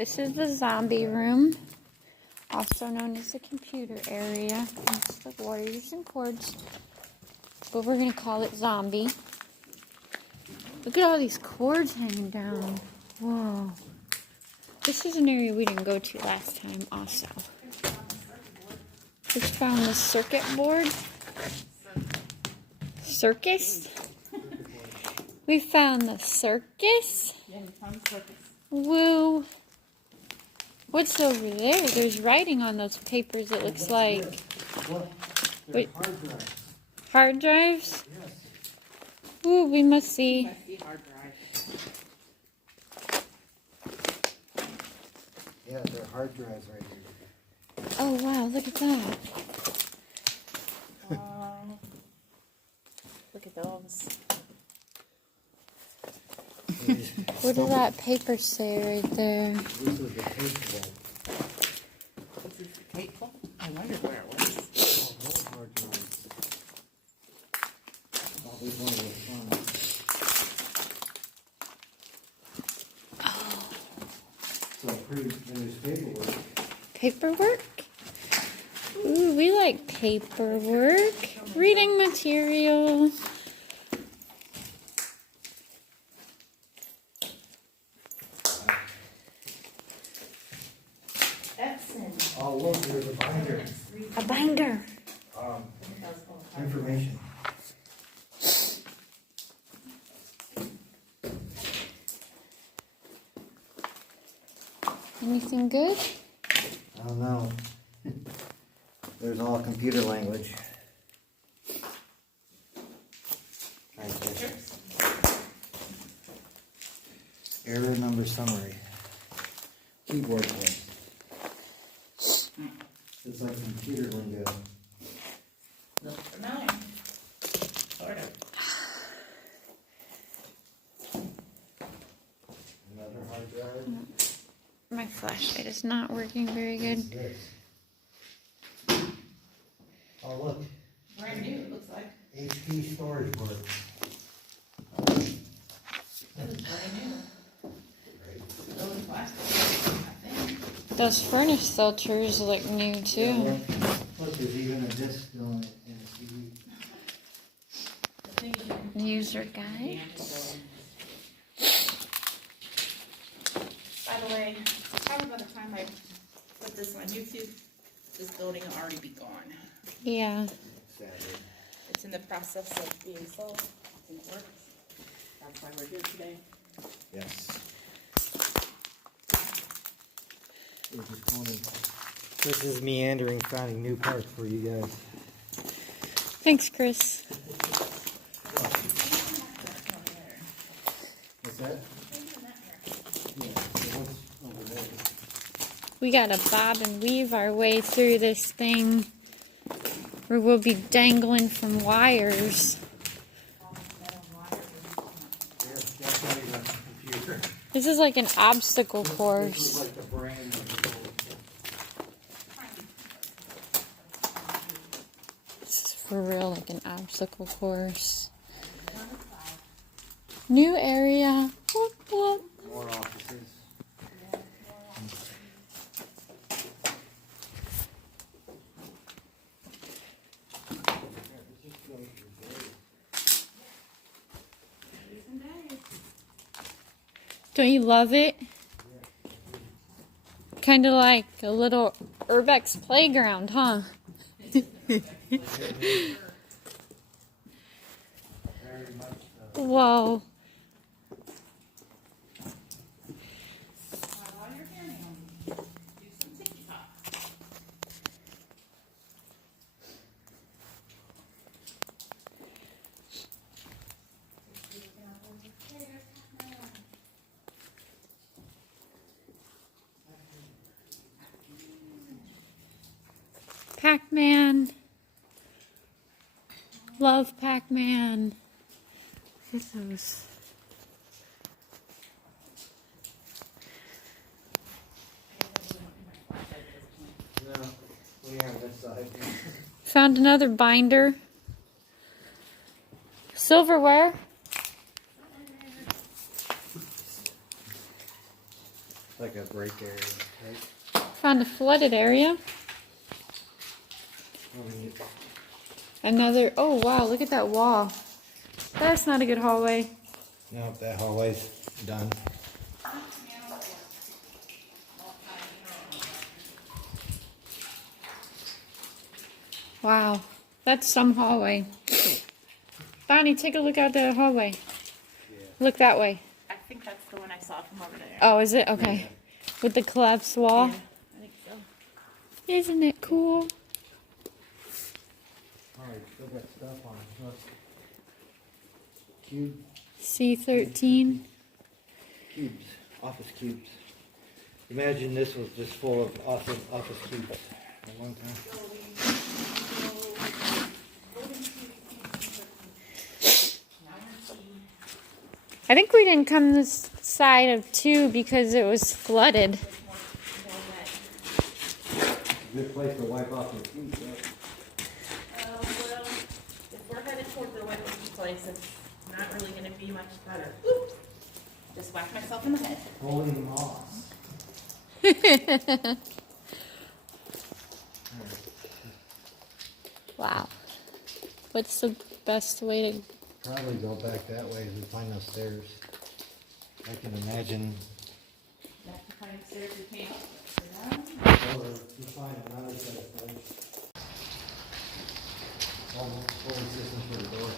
This is the zombie room, also known as the computer area. It's the wires and cords, but we're going to call it zombie. Look at all these cords hanging down. Whoa. This is an area we didn't go to last time also. Just found the circuit board. Circus? We found the circus? Yeah, we found the circus. Woo. What's over there? There's writing on those papers, it looks like. Wait. Hard drives. Hard drives? Yes. Ooh, we must see. I see hard drives. Yeah, they're hard drives right here. Oh, wow, look at that. Look at those. What did that paper say right there? This is the tape vault. This is the tape vault? I wonder where it was. Oh, those hard drives. Always one of those fun. Oh. So pretty, there's paperwork. Paperwork? Ooh, we like paperwork. Reading material. Oh, look, there's a binder. A binder. Information. Anything good? I don't know. There's all computer language. Error number summary. Keyboard play. It's like computer lingo. Looks familiar. Sort of. Another hard drive. My flashlight is not working very good. What's this? Oh, look. Brand new, it looks like. HP storage board. It was brand new. Those plastic, I think. Those furnace filters look new Yeah, too. look, there's even a disc on it in the CD. User guide. By the way, probably by the time I put this on YouTube, this building will already be gone. Yeah. Sadly. It's in the process of being sold. It's in the works. That's why we're here today. Yes. We're just going to, this is meandering, finding new parts for you guys. Thanks, Chris. What's that? Yeah, the one's over there. We gotta bob and weave our way through this thing where we'll be dangling from wires. Yeah, that's not even a computer. This is like an obstacle This is course. like the brain of the whole thing. This is for real like an obstacle course. New area. Whoop, whoop. More offices. Don't you love it? Kind of like a little Urbex playground, huh? Very much so. Whoa. While you're here, Naomi, do some TikTok. Pac-Man. Love Pac-Man. Look at those. No, we have this side. Found another binder. Silverware. like a break area, right? Found a flooded area. Another, oh wow, look at that wall. That's not a good hallway. No, that hallway's done. Wow, that's some hallway. Bonnie, take a look out the hallway. Yeah. Look that way. I think that's the one I saw from over there. Oh, is it? Okay. With the collapsed wall. Yeah, I think so. Isn't it cool? Alright, still got stuff on it. Look. Cube. C13. Cubes. Office cubes. Imagine this was just full of office cubes at one time. I think we didn't come this side of 2 because it was flooded. Good place to wipe off your feet, right? Well, if we're headed toward the wet place, it's not really gonna be much better. Oops. Just whacked myself in the head. Holy moss. Wow. What's the best way to... Probably go back that way if we find those stairs. I can imagine. Back to find stairs we can't. Or you find another set of stairs. Almost fully system for the door.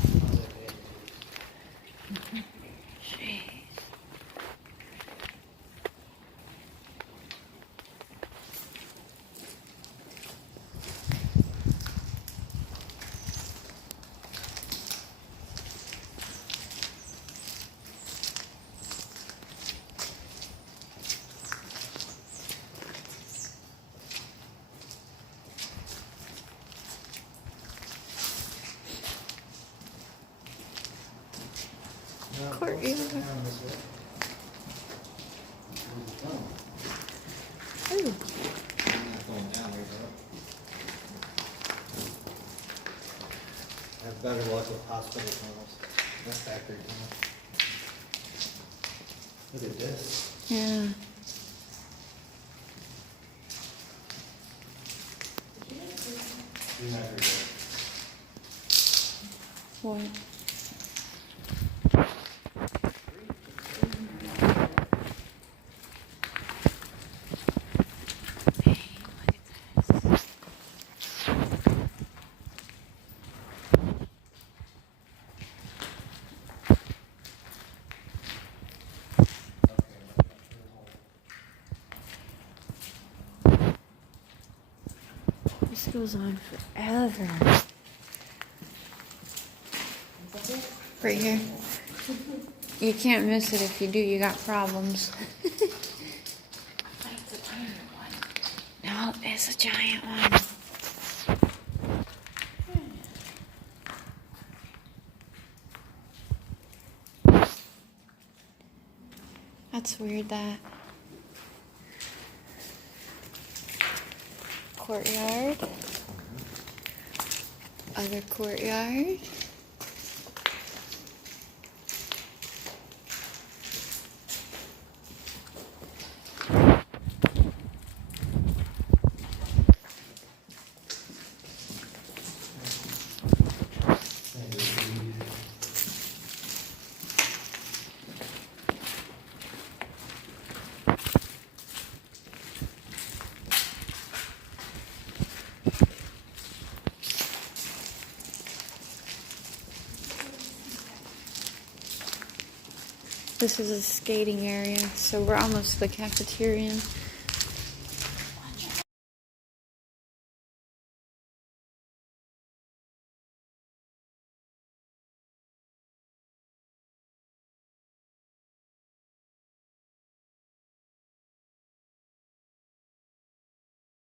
It's not that bad. Courtyard. Down this way. Where's it going? Ooh. Not going down there, bro. Have better luck with hospital tunnels. That's factory tunnel. Look at this. Yeah. What? This goes on forever. Right here. You can't miss it. If you do, you got problems. No, it's a giant one. That's weird, that. Courtyard. Other courtyard. This is a skating area, so we're almost to the cafeteria.